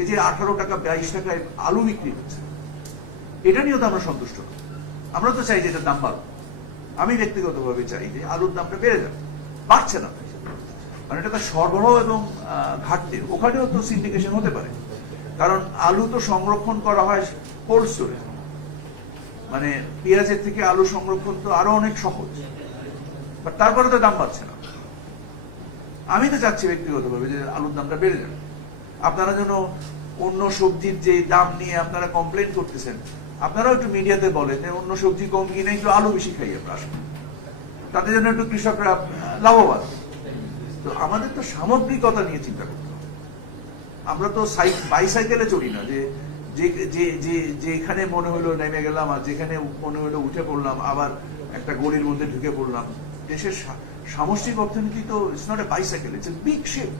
এই যে 18 টাকা 22 টাকায় আলু বিক্রি হচ্ছে, এটা নিয়েও তো আমরা সন্তুষ্ট নই। আমরা তো চাই যে এটার দাম বাড়ুক। আমি ব্যক্তিগতভাবে চাই যে আলুর দামটা বেড়ে যাবে, বাড়ছে না, কারণ এটা তো সরবরাহ এবং ঘাটতি, ওখানেও তো সিন্ডিকেশন হতে পারে। কারণ আলু তো সংরক্ষণ করা হয় কোল্ড স্টোরে, মানে পেঁয়াজের থেকে আলু সংরক্ষণ তো আরো অনেক সহজ, বাট তারপরে তো দাম বাড়ছে না। আমি তো চাচ্ছি ব্যক্তিগতভাবে যে আলুর দামটা বেড়ে যাবে। আপনারা যেন অন্য সবজির যে দাম নিয়ে আপনারা কমপ্লেন করতেছেন, আপনারাও একটু মিডিয়াতে বলেন যে অন্য সবজি কম কিনে একটু আলু বেশি খাই আমরা, তাতে যেন একটু কৃষকরা লাভবান। তো আমাদের তো সামগ্রিকতা নিয়ে চিন্তা করতে হবে। আমরা তো বাইসাইকেলে চড়ি না যে যেখানে মনে হলো নেমে গেলাম, আর যেখানে মনে হলো উঠে পড়লাম, আবার একটা গলির মধ্যে ঢুকে পড়লাম। দেশের সামষ্টিক অর্থনীতি তো it's not a bicycle, it's a big sheep.